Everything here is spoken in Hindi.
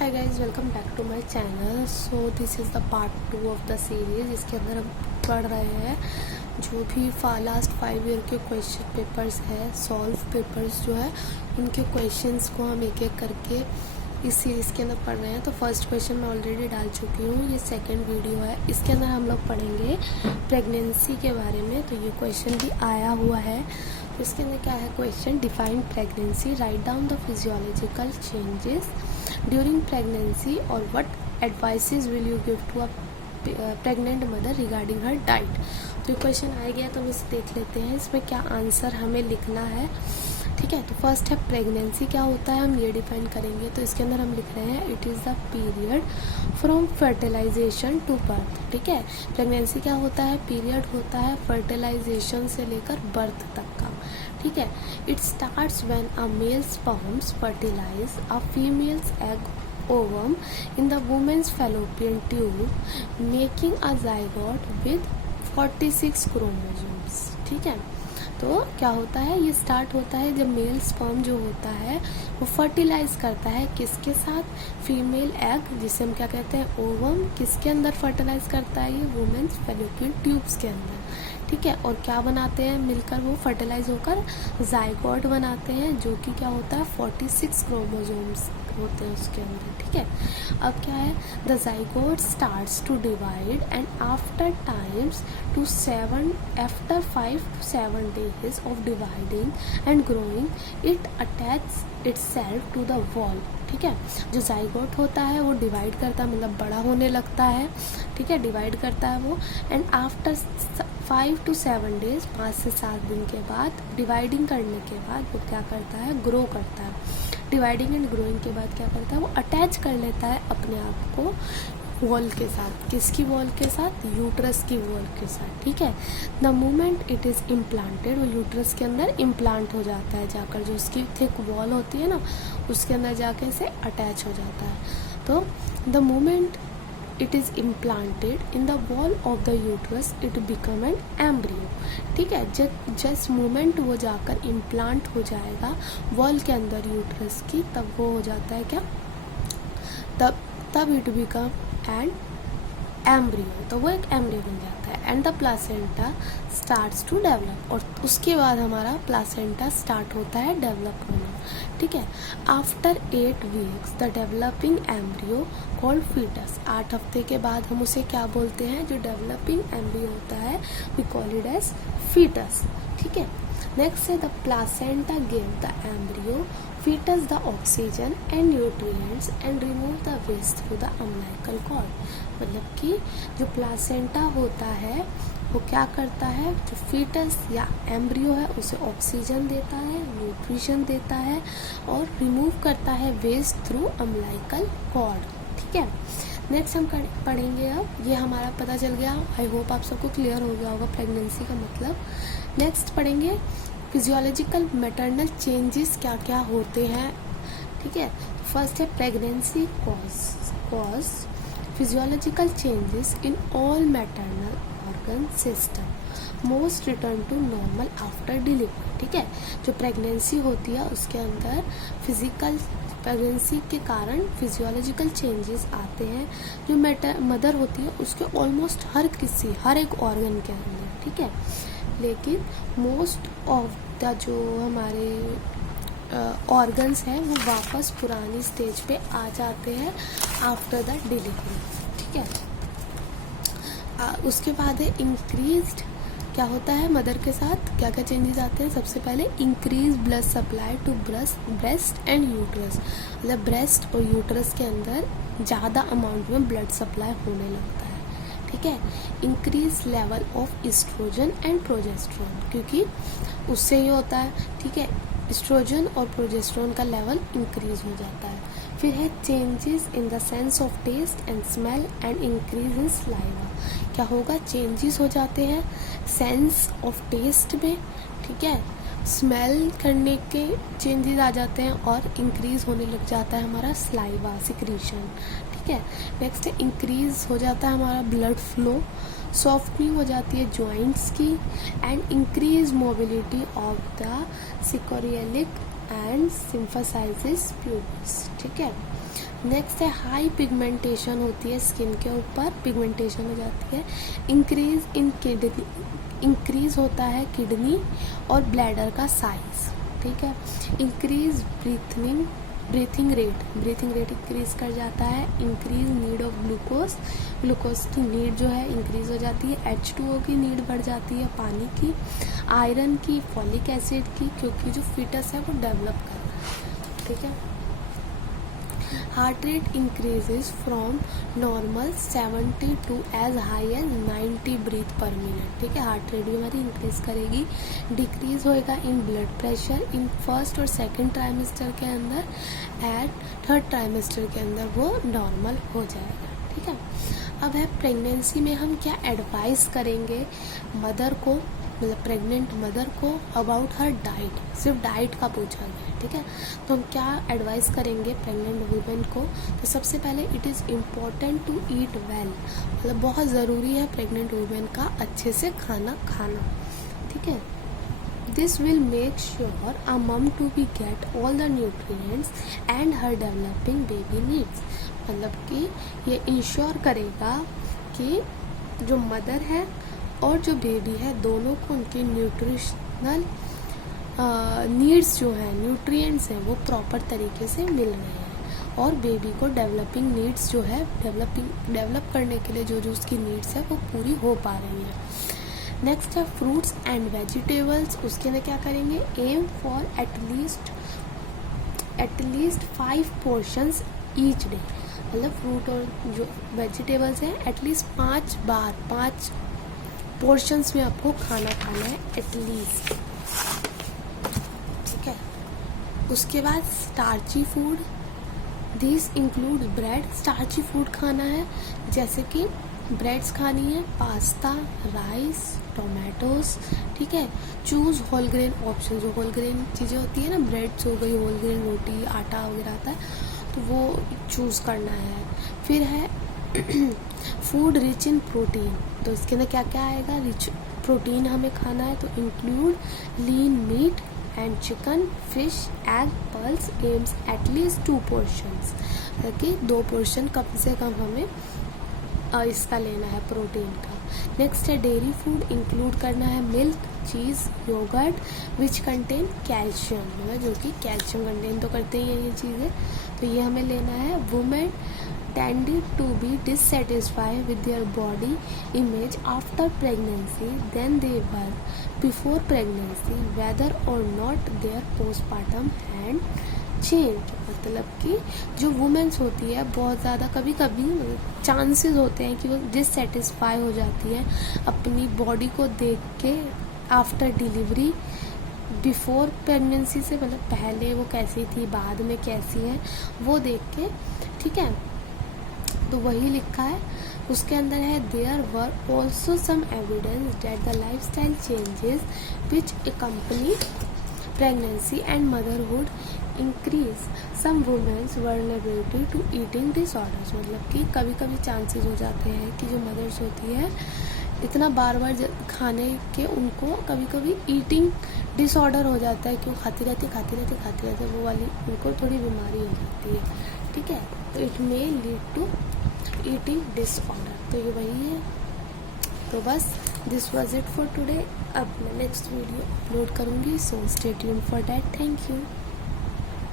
Hi guys, welcome back to my channel. So this is the part 2 of the series. इसके अंदर हम पढ़ रहे हैं जो भी लास्ट 5 ईयर के क्वेश्चन पेपर्स है, सॉल्व पेपर्स जो है उनके क्वेश्चंस को हम एक एक करके इस सीरीज़ के अंदर पढ़ रहे हैं। तो फर्स्ट क्वेश्चन मैं ऑलरेडी डाल चुकी हूँ, ये सेकंड वीडियो है। इसके अंदर हम लोग पढ़ेंगे प्रेगनेंसी के बारे में। तो ये क्वेश्चन भी आया हुआ है। तो इसके अंदर क्या है question, define pregnancy, write down the physiological changes during pregnancy और what advices will you give to a pregnant mother regarding her diet. तो ये क्वेश्चन आ गया, तो हम इसे देख लेते हैं इसमें क्या आंसर हमें लिखना है। ठीक है, तो फर्स्ट है प्रेगनेंसी क्या होता है, हम ये डिफाइन करेंगे। तो इसके अंदर हम लिख रहे हैं it is the period from fertilization to birth. ठीक है, प्रेगनेंसी क्या होता है, पीरियड होता है फर्टिलाइजेशन से लेकर बर्थ तक का। ठीक है, it starts when a male sperms fertilize a female's egg ovum in the women's fallopian tube making a zygote with 46 chromosomes. ठीक है, तो क्या होता है, ये स्टार्ट होता है जब मेल स्पर्म जो होता है वो फर्टिलाइज करता है किसके साथ, फीमेल एग, जिसे हम क्या कहते हैं ओवम, किसके अंदर फर्टिलाइज करता है, ये वुमेन्स फैलोपियन ट्यूब्स के अंदर। ठीक है, और क्या बनाते हैं मिलकर, वो फर्टिलाइज होकर जाइगोट बनाते हैं जो कि क्या होता है 46 क्रोमोसोम्स होते हैं उसके अंदर। ठीक है, अब क्या है, the zygote starts to divide and after times to 5 to 7 days of dividing and growing it attaches itself to the wall। ठीक है, जो जाइगोट होता है वो डिवाइड करता है, मतलब बड़ा होने लगता है। ठीक है, डिवाइड करता है वो, एंड आफ्टर 5 to 7 days 5 से 7 दिन के बाद डिवाइडिंग करने के बाद वो क्या करता है, ग्रो करता है। डिवाइडिंग एंड ग्रोइंग के बाद क्या करता है, वो अटैच कर लेता है अपने आप को वॉल के साथ। किसकी वॉल के साथ, यूट्रस की वॉल के साथ। ठीक है, the moment it is implanted, वो यूट्रस के अंदर इम्प्लांट हो जाता है जाकर, जो उसकी थिक वॉल होती है ना उसके अंदर जाके से अटैच हो जाता है। तो the moment it is implanted in the wall of the uterus it become an embryo. ठीक है, जस्ट मोमेंट वो जाकर इम्प्लांट हो जाएगा वॉल के अंदर यूट्रस की, तब वो हो जाता है क्या, तब इट बिकम एंड एम्ब्रियो, तो वो एक एम्ब्रियो बन जाता है। And the placenta starts to develop, और उसके बाद हमारा प्लासेंटा स्टार्ट होता है डेवलप होना। ठीक है, after 8 weeks the developing embryo called fetus, 8 हफ्ते के बाद हम उसे क्या बोलते हैं, जो डेवलपिंग एम्ब्रियो होता है we call it as fetus. ठीक है, नेक्स्ट है the placenta give the embryo fetus the oxygen and nutrients and remove the waste through the umbilical cord। मतलब कि जो प्लासेंटा होता है वो क्या करता है, जो फीटस या एम्ब्रियो है उसे ऑक्सीजन देता है, न्यूट्रिशन देता है और रिमूव करता है वेस्ट थ्रू अम्बिलिकल कॉर्ड। ठीक है, नेक्स्ट हम पढ़ेंगे, अब ये हमारा पता चल गया, आई होप आप सबको क्लियर हो गया होगा प्रेगनेंसी का मतलब। नेक्स्ट पढ़ेंगे फिजियोलॉजिकल मैटरनल चेंजेस क्या क्या होते हैं। ठीक है, फर्स्ट है pregnancy cause physiological changes in all maternal organ system most return to normal after delivery. ठीक है, जो प्रेगनेंसी होती है उसके अंदर प्रेगनेंसी के कारण फिजियोलॉजिकल चेंजेस आते हैं, जो मदर होती है उसके ऑलमोस्ट हर एक ऑर्गन के अंदर। ठीक है, लेकिन मोस्ट ऑफ द जो हमारे ऑर्गन्स हैं वो वापस पुरानी स्टेज पे आ जाते हैं आफ्टर द डिलीवरी। ठीक है, उसके बाद है इंक्रीज्ड, क्या होता है मदर के साथ क्या क्या चेंजेस आते हैं, सबसे पहले increase blood supply to breast and uterus, मतलब ब्रेस्ट और यूट्रस के अंदर ज़्यादा अमाउंट में ब्लड सप्लाई होने लगता है। ठीक है, increase level of oestrogen and progesterone, क्योंकि उससे ये होता है। ठीक है, एस्ट्रोजन और प्रोजेस्टेरोन का लेवल इंक्रीज हो जाता है। फिर है changes in the sense of taste and smell and increase in saliva, क्या होगा, चेंजेस हो जाते हैं सेंस ऑफ टेस्ट में। ठीक है, स्मेल करने के चेंजेस आ जाते हैं और इंक्रीज होने लग जाता है हमारा सलाइवा सिक्रीशन। ठीक है, नेक्स्ट है इंक्रीज हो जाता है हमारा ब्लड फ्लो, सॉफ्टनिंग हो जाती है जॉइंट्स की, and increase mobility of the sacroiliac and symphysis pubis. ठीक है, नेक्स्ट है हाई पिगमेंटेशन होती है स्किन के ऊपर, पिगमेंटेशन हो जाती है। इंक्रीज होता है किडनी और ब्लैडर का साइज, ठीक है। इंक्रीज ब्रीथिंग रेट इंक्रीज कर जाता है। इंक्रीज नीड ऑफ ग्लूकोज की नीड जो है इंक्रीज हो जाती है। H2O की नीड बढ़ जाती है, पानी की, आयरन की, फॉलिक एसिड की, क्योंकि जो फीटस है वो डेवलप कर रहा है, ठीक है। Heart rate increases from normal 70 to as high as 90 breath per minute, ठीक है। हार्ट रेट भी हमारी इंक्रीज करेगी। डिक्रीज होएगा in blood pressure in first और सेकंड ट्राइमेस्टर के अंदर, एट थर्ड ट्राइमेस्टर के अंदर वो नॉर्मल हो जाएगा, ठीक है। अब है प्रेगनेंसी में हम क्या एडवाइस करेंगे मदर को, मतलब प्रेग्नेंट मदर को अबाउट हर डाइट, सिर्फ डाइट का पूछा गया, ठीक है। तो हम क्या एडवाइस करेंगे प्रेग्नेंट वुमेन को, तो सबसे पहले it is important to eat well, मतलब बहुत ज़रूरी है प्रेग्नेंट वुमेन का अच्छे से खाना खाना, ठीक है। This will make sure a mum to be get all the nutrients and her developing baby needs, मतलब कि ये इंश्योर करेगा कि जो मदर है और जो बेबी है दोनों को उनके न्यूट्रिशनल नीड्स जो है, न्यूट्रिएंट्स हैं, वो प्रॉपर तरीके से मिल रहे हैं, और बेबी को डेवलपिंग नीड्स जो है डेवलप करने के लिए जो उसकी नीड्स है वो पूरी हो पा रही है। नेक्स्ट है फ्रूट्स एंड वेजिटेबल्स, उसके अंदर क्या करेंगे, aim for at least 5 portions each day, मतलब फ्रूट और जो वेजिटेबल्स हैं एटलीस्ट 5 पोर्शंस में आपको खाना है एटलीस्ट, ठीक है। उसके बाद starchy food, this include bread, starchy food खाना है, जैसे कि ब्रेड्स खानी है, पास्ता, राइस, टोमेटोज, ठीक है। चूज होल ग्रेन ऑप्शन, जो होल ग्रेन चीज़ें होती है ना, ब्रेड्स हो गई, होल ग्रेन रोटी, आटा वगैरह आता है, तो वो चूज़ करना है। फिर है फूड रिच इन प्रोटीन, तो इसके अंदर क्या क्या आएगा, रिच प्रोटीन हमें खाना है, तो include lean meat and chicken, fish, egg, pulse, AIIMS at least 2 portions, ताकि 2 पोर्शन कम से कम हमें इसका लेना है प्रोटीन का। नेक्स्ट है डेयरी फूड, इंक्लूड करना है milk, cheese, yogurt which contain calcium, मतलब जो कि कैल्शियम कंटेन तो करते ही हैं ये चीज़ें, तो ये हमें लेना है। Women tended to be dissatisfied with their body image after pregnancy than they were before pregnancy, whether or not their postpartum had changed, मतलब कि जो वुमेन्स होती है बहुत ज़्यादा कभी कभी चांसेस होते हैं कि वो डिससेटिस्फाई हो जाती है अपनी बॉडी को देख के आफ्टर डिलीवरी, बिफोर प्रेगनेंसी से, मतलब पहले वो कैसी थी बाद में कैसी है वो देख के, ठीक है। तो वही लिखा है उसके अंदर है, there were also some evidence that the lifestyle changes which accompany pregnancy and motherhood increase some women's vulnerability to eating disorders, मतलब कि कभी कभी चांसेस हो जाते हैं कि जो मदर्स होती है इतना बार बार खाने के उनको कभी कभी ईटिंग डिसऑर्डर हो जाता है कि वो खाती रहती वो वाली उनको थोड़ी बीमारी हो जाती है, ठीक है। तो it may lead to eating disorder, तो ये वही है। तो बस this was it for today. अब मैं नेक्स्ट वीडियो अपलोड करूँगी, so stay tuned for that. Thank you.